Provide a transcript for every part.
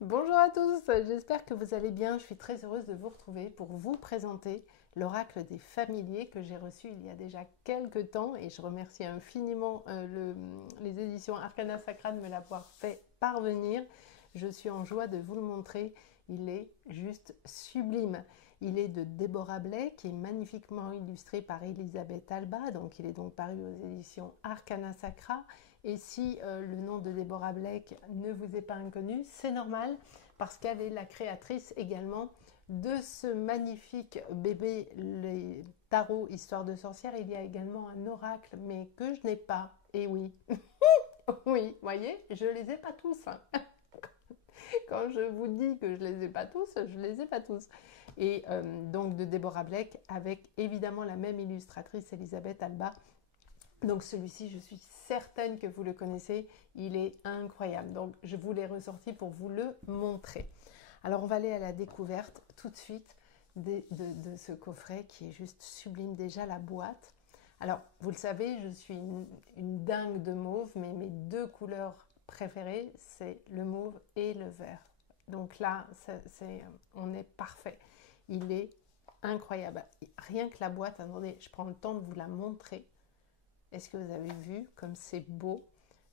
Bonjour à tous, j'espère que vous allez bien. Je suis très heureuse de vous retrouver pour vous présenter l'oracle des familiers que j'ai reçu il y a déjà quelques temps et je remercie infiniment les éditions Arcana Sacra de me l'avoir fait parvenir. Je suis en joie de vous le montrer, il est juste sublime. Il est de Deborah Blake, qui est magnifiquement illustré par Elisabeth Alba, donc il est donc paru aux éditions Arcana Sacra. Et si le nom de Deborah Blake ne vous est pas inconnu, c'est normal parce qu'elle est la créatrice également de ce magnifique bébé, les tarots Histoire de sorcière. Il y a également un oracle, mais que je n'ai pas. Et oui, oui, voyez, je ne les ai pas tous. Hein. Quand je vous dis que je ne les ai pas tous, je ne les ai pas tous. Et donc de Deborah Blake avec évidemment la même illustratrice Elisabeth Alba. Donc celui-ci, je suis certaine que vous le connaissez, il est incroyable. Donc je vous l'ai ressorti pour vous le montrer. Alors on va aller à la découverte tout de suite de ce coffret qui est juste sublime. Déjà la boîte. Alors vous le savez, je suis une dingue de mauve, mais mes deux couleurs préférées, c'est le mauve et le vert. Donc là, on est parfait. Il est incroyable. Rien que la boîte, attendez, je prends le temps de vous la montrer. Est-ce que vous avez vu comme c'est beau,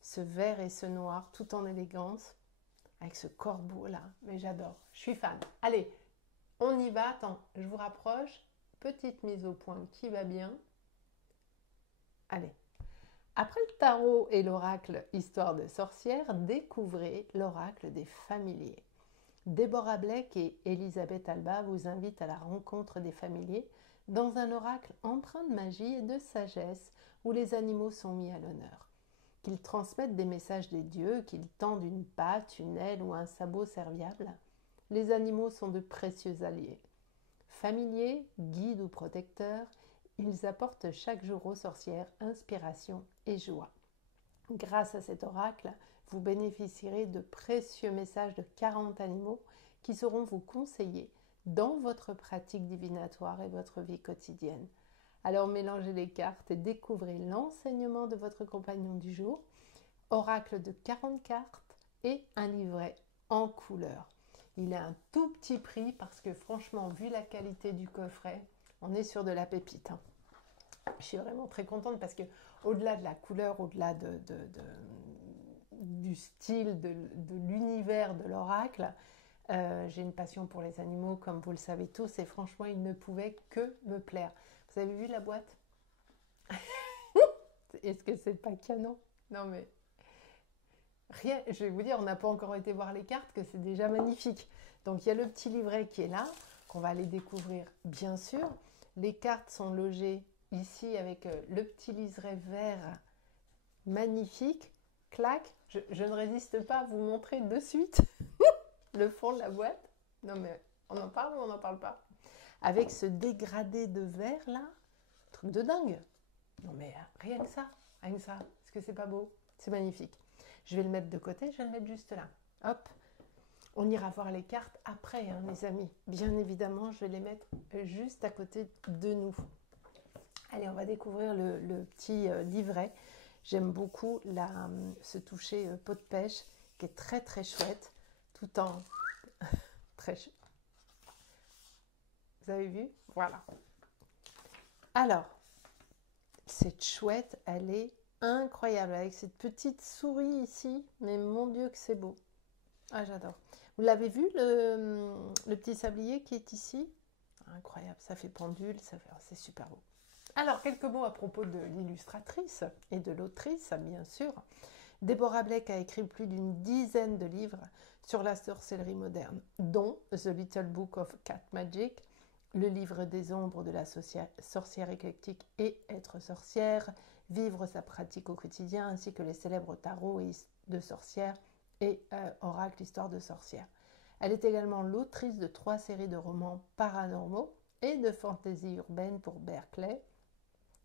ce vert et ce noir, tout en élégance, avec ce corbeau là. Mais j'adore, je suis fan. Allez, on y va. Attends, je vous rapproche. Petite mise au point qui va bien. Allez. Après le tarot et l'oracle Histoire de sorcière, découvrez l'oracle des familiers. Deborah Blake et Elisabeth Alba vous invitent à la rencontre des familiers dans un oracle empreint de magie et de sagesse où les animaux sont mis à l'honneur. Qu'ils transmettent des messages des dieux, qu'ils tendent une patte, une aile ou un sabot serviable, les animaux sont de précieux alliés. Familiers, guides ou protecteurs, ils apportent chaque jour aux sorcières inspiration et joie. Grâce à cet oracle, vous bénéficierez de précieux messages de 40 animaux qui sauront vous conseiller dans votre pratique divinatoire et votre vie quotidienne. Alors mélangez les cartes et découvrez l'enseignement de votre compagnon du jour, oracle de 40 cartes et un livret en couleur. Il a un tout petit prix parce que franchement, vu la qualité du coffret, on est sur de la pépite. Hein. Je suis vraiment très contente parce que au-delà de la couleur, au-delà du style, de l'univers de l'oracle, j'ai une passion pour les animaux, comme vous le savez tous, et franchement, il ne pouvait que me plaire. Vous avez vu la boîte? Est-ce que c'est pas canon? Non mais rien, je vais vous dire, on n'a pas encore été voir les cartes, que c'est déjà magnifique. Donc il y a le petit livret qui est là, qu'on va aller découvrir bien sûr. Les cartes sont logées ici avec le petit liseré vert magnifique. Clac, je ne résiste pas à vous montrer de suite le fond de la boîte. Non mais on en parle ou on n'en parle pas? Avec ce dégradé de vert là, truc de dingue. Non mais rien que ça, rien que ça. Est-ce que c'est pas beau? C'est magnifique. Je vais le mettre de côté, je vais le mettre juste là. Hop, on ira voir les cartes après, hein, les amis. Bien évidemment, je vais les mettre juste à côté de nous. Allez, on va découvrir le petit livret. J'aime beaucoup ce toucher peau de pêche qui est très très chouette, tout en très chouette. Vous avez vu? Voilà. Alors, cette chouette, elle est incroyable avec cette petite souris ici. Mais mon Dieu que c'est beau. Ah, j'adore. Vous l'avez vu, le petit sablier qui est ici? Incroyable, ça fait pendule, c'est super beau. Alors, quelques mots à propos de l'illustratrice et de l'autrice, bien sûr. Deborah Blake a écrit plus d'une dizaine de livres sur la sorcellerie moderne, dont The Little Book of Cat Magic, le livre des ombres de la sorcière éclectique et être sorcière, vivre sa pratique au quotidien, ainsi que les célèbres tarots de sorcière et oracle histoire de sorcière. Elle est également l'autrice de 3 séries de romans paranormaux et de fantasy urbaine pour Berkeley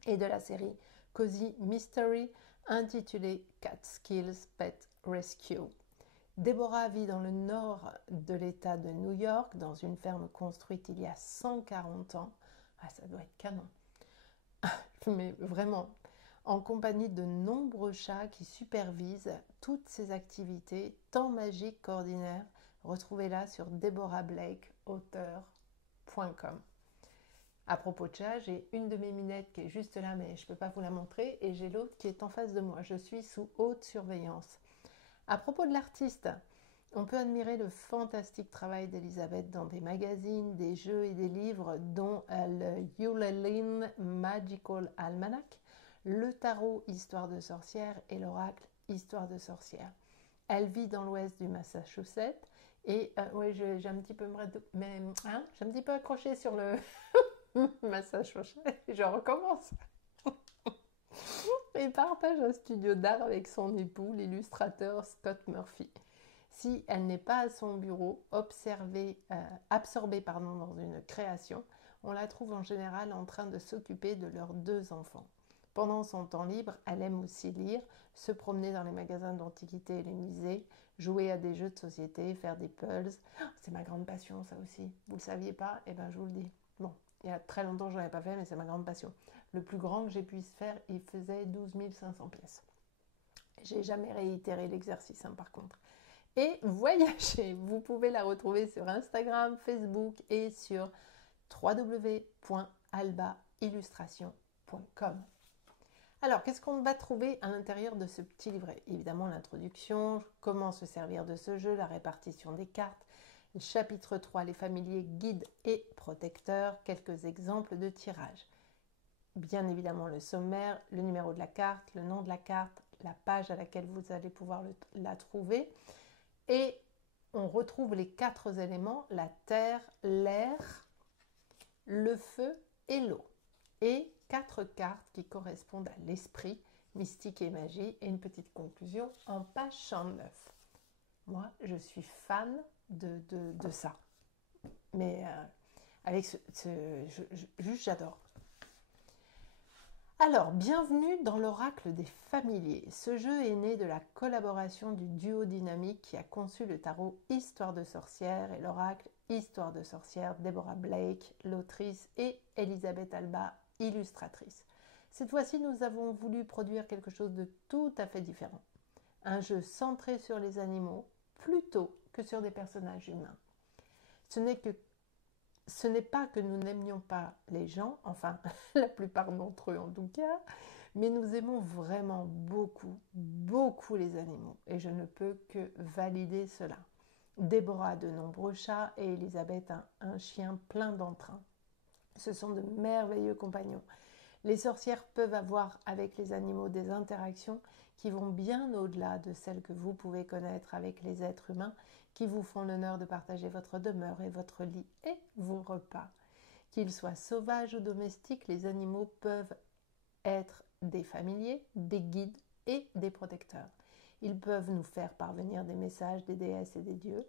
et de la série Cozy Mystery intitulée Catskills Pet Rescue. Deborah vit dans le nord de l'État de New York, dans une ferme construite il y a 140 ans. Ah, ça doit être canon. Mais vraiment, en compagnie de nombreux chats qui supervisent toutes ses activités, tant magiques qu'ordinaires, Retrouvez-la sur deborahblakeauteur.com. À propos de ça, j'ai une de mes minettes qui est juste là, mais je ne peux pas vous la montrer, et j'ai l'autre qui est en face de moi. Je suis sous haute surveillance. À propos de l'artiste, on peut admirer le fantastique travail d'Elisabeth dans des magazines, des jeux et des livres, dont le Yulelin Magical Almanac, le tarot Histoire de sorcière et l'oracle Histoire de sorcière. Elle vit dans l'ouest du Massachusetts et oui, j'ai un petit peu j'ai un petit peu accroché sur le Massachusetts. Je recommence. Et partage un studio d'art avec son époux, l'illustrateur Scott Murphy. Si elle n'est pas à son bureau, absorbée dans une création, on la trouve en général en train de s'occuper de leurs 2 enfants. Pendant son temps libre, elle aime aussi lire, se promener dans les magasins d'antiquités et les musées, jouer à des jeux de société, faire des puzzles. C'est ma grande passion, ça aussi. Vous ne le saviez pas? Eh bien, je vous le dis. Bon, il y a très longtemps que je n'en ai pas fait, mais c'est ma grande passion. Le plus grand que j'ai pu faire, il faisait 12 500 pièces. J'ai jamais réitéré l'exercice, par contre. Et voyager, vous pouvez la retrouver sur Instagram, Facebook et sur www.albaillustration.com. Alors, qu'est-ce qu'on va trouver à l'intérieur de ce petit livret? Évidemment, l'introduction, comment se servir de ce jeu, la répartition des cartes, le chapitre 3, les familiers guides et protecteurs, quelques exemples de tirage. Bien évidemment, le sommaire, le numéro de la carte, le nom de la carte, la page à laquelle vous allez pouvoir la trouver. Et on retrouve les 4 éléments, la terre, l'air, le feu et l'eau. Et 4 cartes qui correspondent à l'esprit, mystique et magie, et une petite conclusion en page 109. Moi, je suis fan de ça. Mais avec juste j'adore. Alors, bienvenue dans l'oracle des familiers. Ce jeu est né de la collaboration du duo dynamique qui a conçu le tarot Histoire de sorcière et l'oracle Histoire de sorcière, Deborah Blake, l'autrice, et Elisabeth Alba, illustratrice. Cette fois-ci, nous avons voulu produire quelque chose de tout à fait différent. Un jeu centré sur les animaux plutôt que sur des personnages humains. Ce n'est pas que nous n'aimions pas les gens, enfin la plupart d'entre eux en tout cas, mais nous aimons vraiment beaucoup, beaucoup les animaux et je ne peux que valider cela. Déborah a de nombreux chats et Elisabeth a un chien plein d'entrain. Ce sont de merveilleux compagnons. Les sorcières peuvent avoir avec les animaux des interactions qui vont bien au-delà de celles que vous pouvez connaître avec les êtres humains qui vous font l'honneur de partager votre demeure et votre lit et vos repas. Qu'ils soient sauvages ou domestiques, les animaux peuvent être des familiers, des guides et des protecteurs. Ils peuvent nous faire parvenir des messages des déesses et des dieux,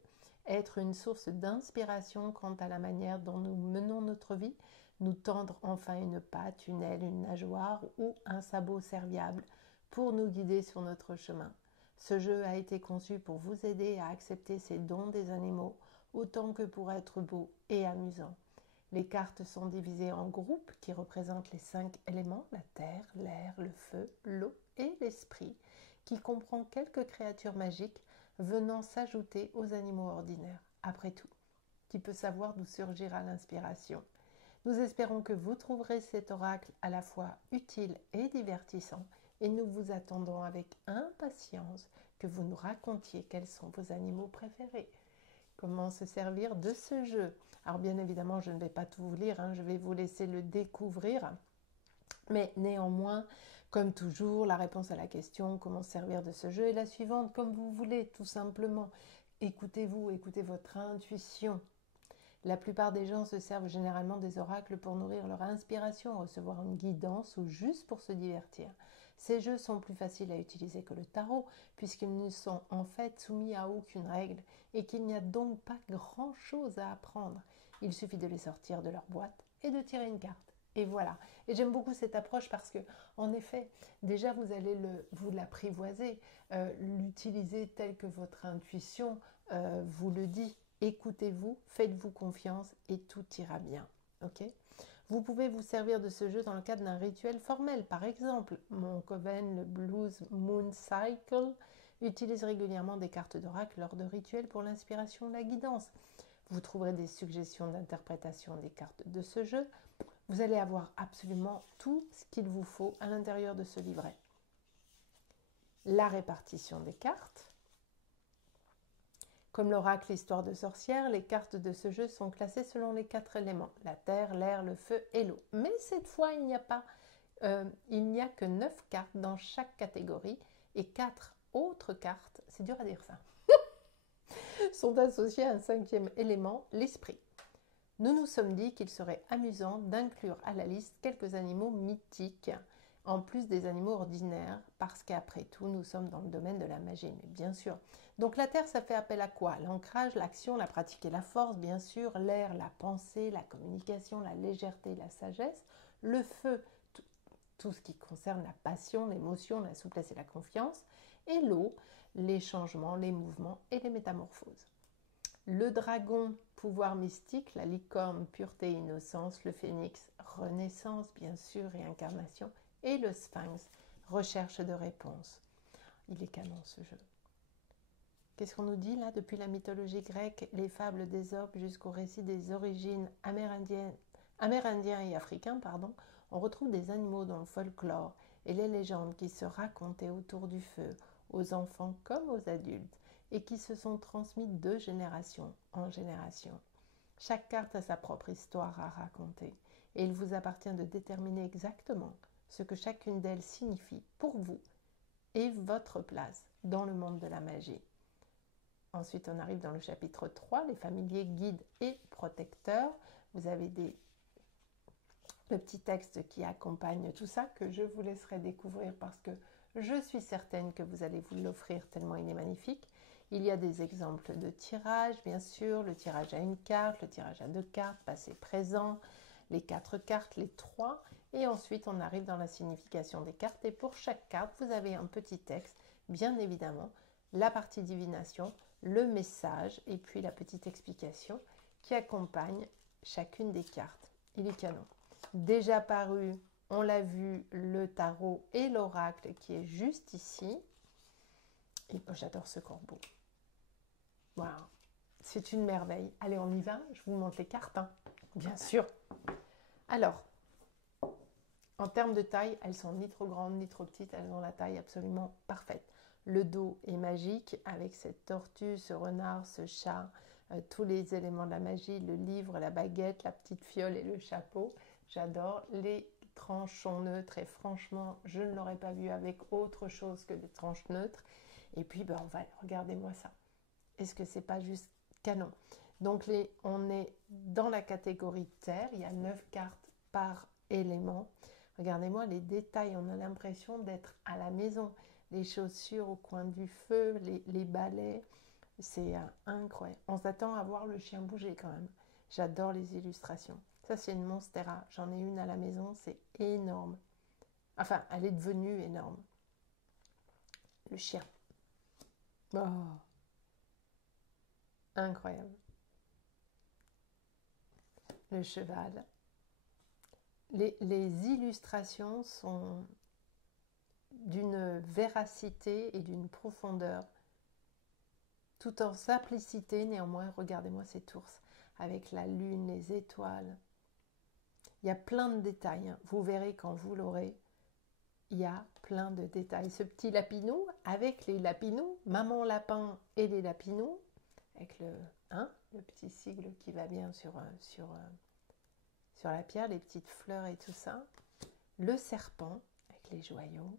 être une source d'inspiration quant à la manière dont nous menons notre vie, nous tendre enfin une patte, une aile, une nageoire ou un sabot serviable pour nous guider sur notre chemin. Ce jeu a été conçu pour vous aider à accepter ces dons des animaux autant que pour être beau et amusant. Les cartes sont divisées en groupes qui représentent les 5 éléments, la terre, l'air, le feu, l'eau et l'esprit, qui comprend quelques créatures magiques venant s'ajouter aux animaux ordinaires. Après tout, qui peut savoir d'où surgira l'inspiration? Nous espérons que vous trouverez cet oracle à la fois utile et divertissant et nous vous attendons avec impatience que vous nous racontiez quels sont vos animaux préférés. Comment se servir de ce jeu? Alors bien évidemment, je ne vais pas tout vous lire, je vais vous laisser le découvrir. Mais néanmoins, comme toujours, la réponse à la question comment se servir de ce jeu est la suivante, comme vous voulez, tout simplement. Écoutez-vous, écoutez votre intuition. La plupart des gens se servent généralement des oracles pour nourrir leur inspiration, recevoir une guidance ou juste pour se divertir. Ces jeux sont plus faciles à utiliser que le tarot, puisqu'ils ne sont en fait soumis à aucune règle et qu'il n'y a donc pas grand-chose à apprendre. Il suffit de les sortir de leur boîte et de tirer une carte. Et voilà. Et j'aime beaucoup cette approche parce que, en effet, déjà vous allez vous l'apprivoiser, l'utiliser tel que votre intuition vous le dit. Écoutez-vous, faites-vous confiance et tout ira bien. Ok ? Vous pouvez vous servir de ce jeu dans le cadre d'un rituel formel. Par exemple, mon coven, le Blues Moon Cycle, utilise régulièrement des cartes d'oracle lors de rituels pour l'inspiration, la guidance. Vous trouverez des suggestions d'interprétation des cartes de ce jeu. Vous allez avoir absolument tout ce qu'il vous faut à l'intérieur de ce livret. La répartition des cartes. Comme l'oracle Histoire de sorcière, les cartes de ce jeu sont classées selon les 4 éléments, la terre, l'air, le feu et l'eau. Mais cette fois, il n'y a que 9 cartes dans chaque catégorie et 4 autres cartes, c'est dur à dire ça, sont associées à un 5e élément, l'esprit. Nous nous sommes dit qu'il serait amusant d'inclure à la liste quelques animaux mythiques, en plus des animaux ordinaires, parce qu'après tout, nous sommes dans le domaine de la magie, mais bien sûr. Donc la terre, ça fait appel à quoi? L'ancrage, l'action, la pratique et la force, bien sûr. L'air, la pensée, la communication, la légèreté, la sagesse. Le feu, tout ce qui concerne la passion, l'émotion, la souplesse et la confiance. Et l'eau, les changements, les mouvements et les métamorphoses. Le dragon, pouvoir mystique, la licorne, pureté et innocence, le phénix, renaissance, bien sûr, réincarnation, et le sphinx, recherche de réponses. Il est canon ce jeu. Qu'est-ce qu'on nous dit là? Depuis la mythologie grecque, les fables d'Ésope jusqu'au récit des origines amérindiens et africains, on retrouve des animaux dans le folklore et les légendes qui se racontaient autour du feu, aux enfants comme aux adultes, et qui se sont transmis de génération en génération. Chaque carte a sa propre histoire à raconter, et il vous appartient de déterminer exactement ce que chacune d'elles signifie pour vous et votre place dans le monde de la magie. Ensuite, on arrive dans le chapitre 3, les familiers guides et protecteurs. Vous avez le petit texte qui accompagne tout ça, que je vous laisserai découvrir parce que je suis certaine que vous allez vous l'offrir tellement il est magnifique. Il y a des exemples de tirage, bien sûr, le tirage à une carte, le tirage à 2 cartes, passé, présent, les 4 cartes, les 3, et ensuite on arrive dans la signification des cartes, et pour chaque carte, vous avez un petit texte, bien évidemment, la partie divination, le message, et puis la petite explication qui accompagne chacune des cartes. Il est canon. Déjà paru, on l'a vu, le tarot et l'oracle qui est juste ici. Et j'adore ce corbeau. Waouh, c'est une merveille. Allez, on y va. Je vous montre les cartes, hein. Bien sûr. Alors, en termes de taille, elles sont ni trop grandes ni trop petites. Elles ont la taille absolument parfaite. Le dos est magique avec cette tortue, ce renard, ce chat, tous les éléments de la magie, le livre, la baguette, la petite fiole et le chapeau. J'adore. Les tranches sont neutres et franchement, je ne l'aurais pas vu avec autre chose que des tranches neutres. Et puis, regardez-moi ça. Est-ce que c'est pas juste canon? Donc, on est dans la catégorie terre. Il y a 9 cartes par élément. Regardez-moi les détails. On a l'impression d'être à la maison. Les chaussures au coin du feu, les balais. C'est incroyable. On s'attend à voir le chien bouger quand même. J'adore les illustrations. Ça, c'est une Monstera. J'en ai une à la maison. C'est énorme. Enfin, elle est devenue énorme. Le chien. Oh. Incroyable. Le cheval. Les illustrations sont d'une véracité et d'une profondeur, tout en simplicité. Néanmoins, regardez-moi cet ours, avec la lune, les étoiles. Il y a plein de détails, hein. Vous verrez quand vous l'aurez. Il y a plein de détails. Ce petit lapinou, avec les lapinous, maman lapin et les lapinous, avec le petit sigle qui va bien sur la pierre, les petites fleurs et tout ça. Le serpent, avec les joyaux,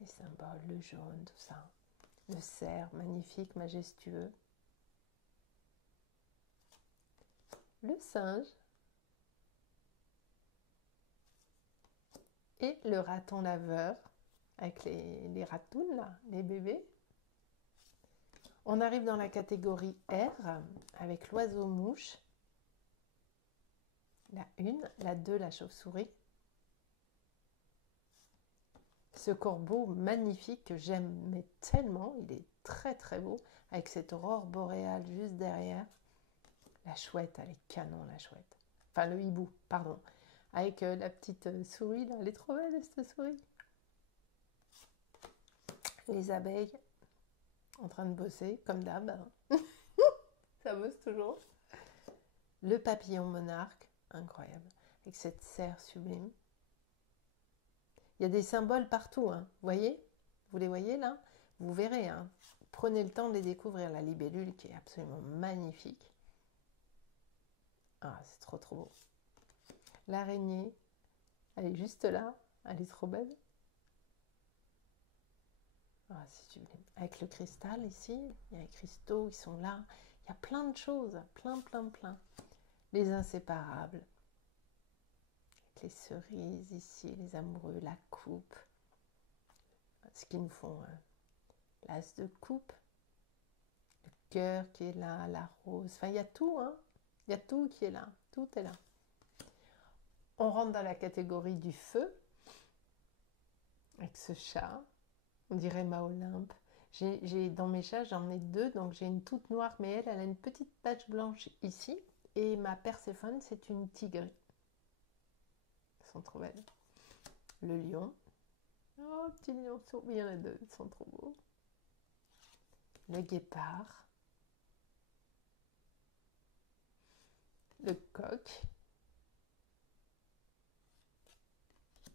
les symboles, le jaune, tout ça. Le cerf, magnifique, majestueux. Le singe. Et le raton laveur, avec les ratounes, là, les bébés. On arrive dans la catégorie R, avec l'oiseau-mouche. La 1, la 2, la chauve-souris. Ce corbeau magnifique que j'aime tellement, il est très très beau, avec cette aurore boréale juste derrière. La chouette, elle est canon, la chouette. Enfin, le hibou, pardon. Avec la petite souris, là, elle est trop belle cette souris. Les abeilles en train de bosser, comme d'hab. Ça bosse toujours. Le papillon monarque, incroyable, avec cette serre sublime. Il y a des symboles partout, hein. Vous voyez? Vous les voyez là? Vous verrez, hein. Prenez le temps de les découvrir. La libellule qui est absolument magnifique. Ah, c'est trop trop beau. L'araignée, elle est juste là. Elle est trop belle. Ah, c'est sublime. Avec le cristal ici, il y a les cristaux, ils sont là. Il y a plein de choses, plein. Les inséparables. Avec les cerises ici, les amoureux, la coupe. Ce qu'ils nous font, l'as de coupe. Le cœur qui est là, la rose. Enfin, il y a tout, hein. Il y a tout qui est là. Tout est là. On rentre dans la catégorie du feu. Avec ce chat. On dirait ma Olympe. Dans mes chats, j'en ai deux. Donc j'ai une toute noire, mais elle a une petite tache blanche ici. Et ma Perséphone, c'est une tigrée. Elles sont trop belles. Le lion. Oh, petit lion sourd. Il y en a deux, ils sont trop beaux. Le guépard. Le coq.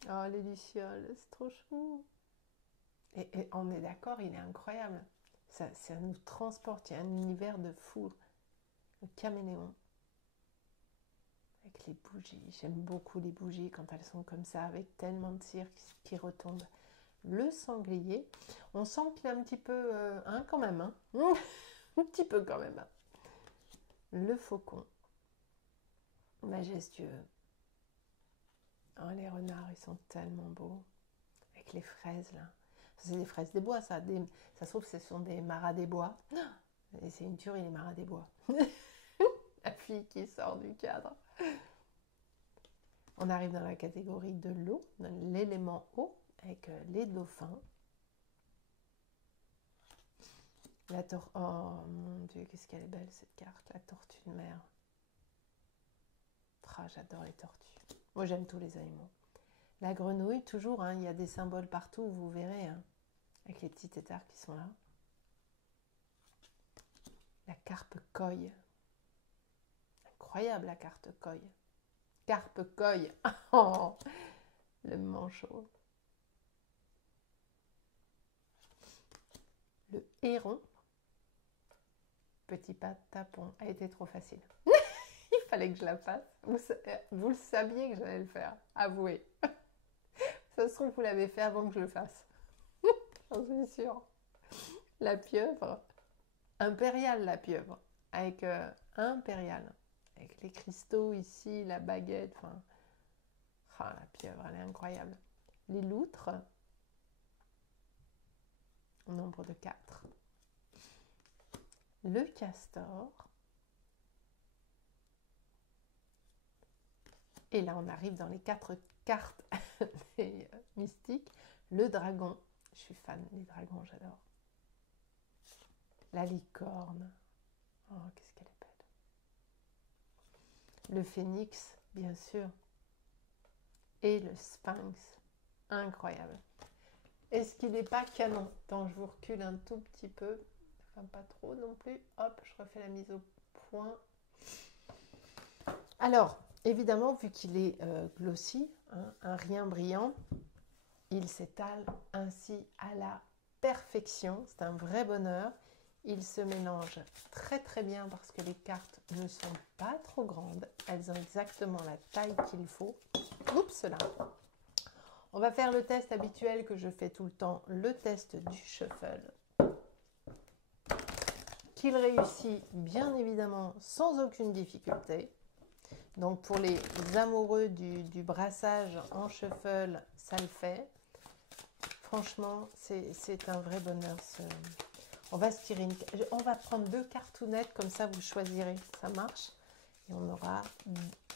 Oh, les lucioles, c'est trop chou. Et on est d'accord, il est incroyable. Ça nous transporte, il y a un univers de fou. Le caméléon. Avec les bougies. J'aime beaucoup les bougies quand elles sont comme ça, avec tellement de cire qui retombe. Le sanglier. On sent qu'il est un petit peu... quand même. Hein. Un petit peu quand même. Le faucon. Majestueux. Oh, les renards, ils sont tellement beaux. Avec les fraises, là. C'est des fraises des bois, ça. Ça se trouve, ce sont des maras des bois. Et c'est une tuerie, les maras des bois. La fille qui sort du cadre. On arrive dans la catégorie de l'eau, dans l'élément eau, avec les dauphins. Oh mon Dieu, qu'est-ce qu'elle est belle cette carte, la tortue de mer. J'adore les tortues. Moi, j'aime tous les animaux. La grenouille, toujours, hein, il y a des symboles partout, vous verrez, hein, avec les petits têtards qui sont là. La carpe coille. Incroyable, la carte coille. Carpe coille. Oh, le manchot. Le héron. Petit pas tapon. Elle était trop facile. Il fallait que je la fasse. Vous le saviez que j'allais le faire. Avouez. Ça se trouve que vous l'avez fait avant que je le fasse. J'en suis sûre. La pieuvre. Impériale, la pieuvre. Avec impériale. Avec les cristaux ici, la baguette. Enfin, la pieuvre, elle est incroyable. Les loutres. Au nombre de 4. Le castor. Et là, on arrive dans les 4 cartes des mystiques. Le dragon. Je suis fan des dragons, j'adore. La licorne. Oh, qu'est-ce qu'elle est belle. Le phénix, bien sûr. Et le sphinx. Incroyable. Est-ce qu'il n'est pas canon? Attends, je vous recule un tout petit peu. Enfin, pas trop non plus. Hop, je refais la mise au point. Alors, évidemment, vu qu'il est glossy, hein, un rien brillant, il s'étale ainsi à la perfection. C'est un vrai bonheur. Il se mélange très très bien parce que les cartes ne sont pas trop grandes. Elles ont exactement la taille qu'il faut. Oups là. On va faire le test habituel que je fais tout le temps, le test du shuffle. Qu'il réussit bien évidemment sans aucune difficulté. Donc pour les amoureux du brassage en shuffle, ça le fait. Franchement, c'est un vrai bonheur. On va se tirer on va prendre 2 cartounettes, comme ça vous choisirez, ça marche. Et on aura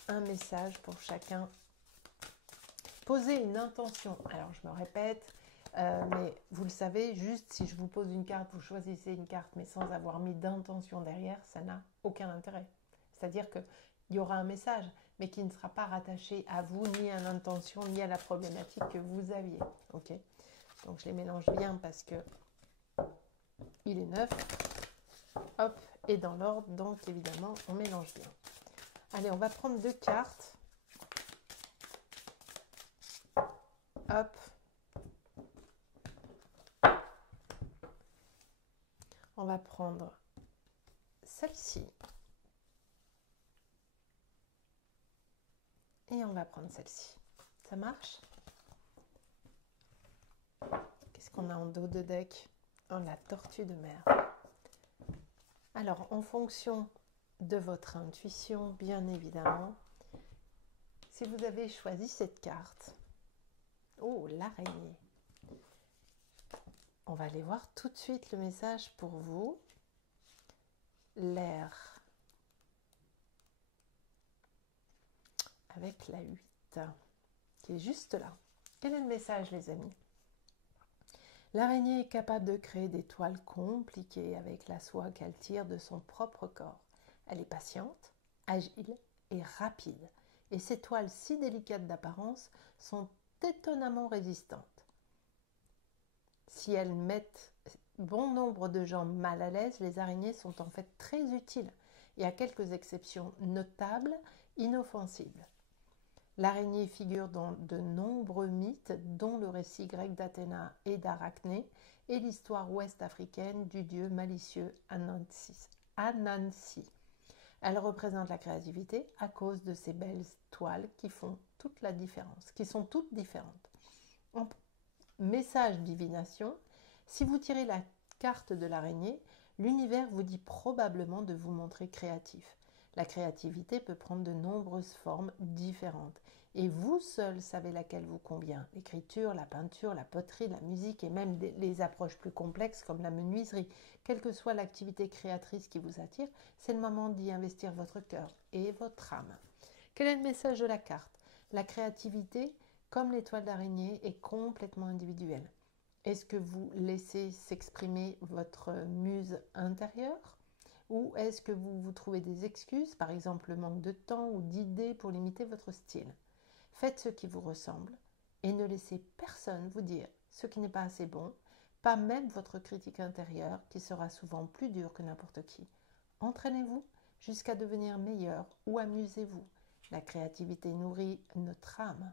un message pour chacun. Posez une intention. Alors je me répète, mais vous le savez, juste si je vous pose une carte, vous choisissez une carte, mais sans avoir mis d'intention derrière, ça n'a aucun intérêt. C'est-à-dire qu'il y aura un message, mais qui ne sera pas rattaché à vous, ni à l'intention, ni à la problématique que vous aviez. Ok ? Donc je les mélange bien parce que il est neuf. Hop, et dans l'ordre, donc évidemment, on mélange bien. Allez, on va prendre 2 cartes. Hop. On va prendre celle-ci. Et on va prendre celle-ci. Ça marche? Qu'est-ce qu'on a en dos de deck? Oh, la tortue de mer. Alors, en fonction de votre intuition, bien évidemment, si vous avez choisi cette carte, oh, l'araignée, on va aller voir tout de suite le message pour vous. L'air avec la 8 qui est juste là. Quel est le message, les amis? L'araignée est capable de créer des toiles compliquées avec la soie qu'elle tire de son propre corps. Elle est patiente, agile et rapide. Et ces toiles si délicates d'apparence sont étonnamment résistantes. Si elles mettent bon nombre de gens mal à l'aise, les araignées sont en fait très utiles et à quelques exceptions notables, inoffensives. L'araignée figure dans de nombreux mythes, dont le récit grec d'Athéna et d'Arachné et l'histoire ouest-africaine du dieu malicieux Anansi. Elle représente la créativité à cause de ces belles toiles qui font toute la différence, qui sont toutes différentes. En message divination, si vous tirez la carte de l'araignée, l'univers vous dit probablement de vous montrer créatif. La créativité peut prendre de nombreuses formes différentes. Et vous seul savez laquelle vous convient. L'écriture, la peinture, la poterie, la musique et même les approches plus complexes comme la menuiserie. Quelle que soit l'activité créatrice qui vous attire, c'est le moment d'y investir votre cœur et votre âme. Quel est le message de la carte? La créativité, comme l'étoile d'araignée, est complètement individuelle. Est-ce que vous laissez s'exprimer votre muse intérieure? Ou est-ce que vous vous trouvez des excuses, par exemple le manque de temps ou d'idées pour limiter votre style? Faites ce qui vous ressemble et ne laissez personne vous dire ce qui n'est pas assez bon, pas même votre critique intérieure qui sera souvent plus dure que n'importe qui. Entraînez-vous jusqu'à devenir meilleur ou amusez-vous. La créativité nourrit notre âme.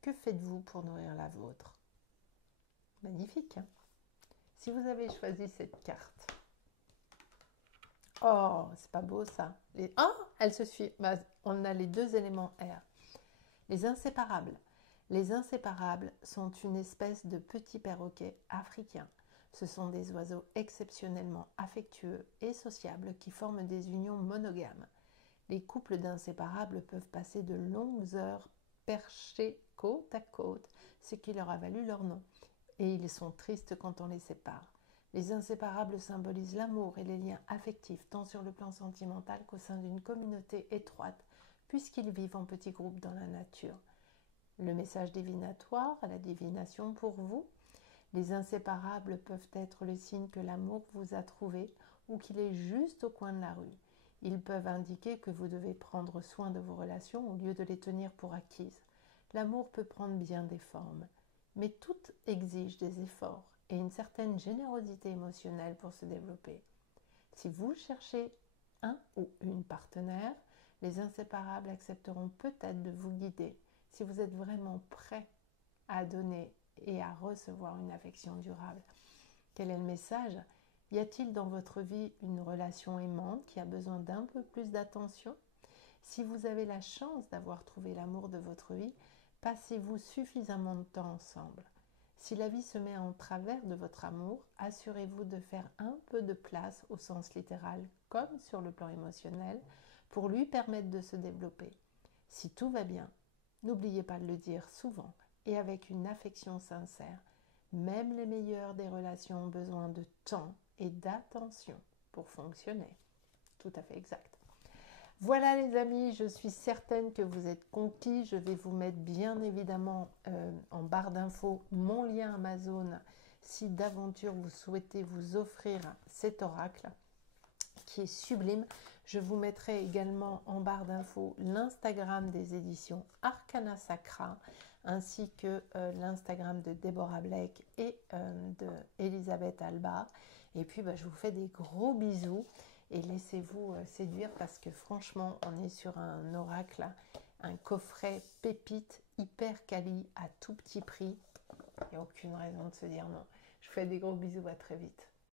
Que faites-vous pour nourrir la vôtre? Magnifique, hein? Si vous avez choisi cette carte, oh, c'est pas beau ça. Oh, elle se suit. Bah, on a les 2 éléments R. Les inséparables. Les inséparables sont une espèce de petits perroquets africains. Ce sont des oiseaux exceptionnellement affectueux et sociables qui forment des unions monogames. Les couples d'inséparables peuvent passer de longues heures perchés côte à côte, ce qui leur a valu leur nom. Et ils sont tristes quand on les sépare. Les inséparables symbolisent l'amour et les liens affectifs, tant sur le plan sentimental qu'au sein d'une communauté étroite, puisqu'ils vivent en petits groupes dans la nature. Le message divinatoire, la divination pour vous, les inséparables peuvent être le signe que l'amour vous a trouvé ou qu'il est juste au coin de la rue. Ils peuvent indiquer que vous devez prendre soin de vos relations au lieu de les tenir pour acquises. L'amour peut prendre bien des formes, mais tout exige des efforts et une certaine générosité émotionnelle pour se développer. Si vous cherchez un ou une partenaire, les inséparables accepteront peut-être de vous guider si vous êtes vraiment prêt à donner et à recevoir une affection durable. Quel est le message? Y a-t-il dans votre vie une relation aimante qui a besoin d'un peu plus d'attention? Si vous avez la chance d'avoir trouvé l'amour de votre vie, passez-vous suffisamment de temps ensemble? Si la vie se met en travers de votre amour, assurez-vous de faire un peu de place au sens littéral comme sur le plan émotionnel pour lui permettre de se développer. Si tout va bien, n'oubliez pas de le dire souvent et avec une affection sincère. Même les meilleures des relations ont besoin de temps et d'attention pour fonctionner. Tout à fait exact. Voilà les amis, je suis certaine que vous êtes conquis. Je vais vous mettre bien évidemment en barre d'infos mon lien Amazon si d'aventure vous souhaitez vous offrir cet oracle qui est sublime. Je vous mettrai également en barre d'infos l'Instagram des éditions Arcana Sacra ainsi que l'Instagram de Deborah Blake et de Elisabeth Alba. Et puis, bah, je vous fais des gros bisous et laissez-vous séduire parce que franchement, on est sur un oracle, un coffret pépite hyper quali à tout petit prix. Il n'y a aucune raison de se dire non. Je vous fais des gros bisous, à très vite.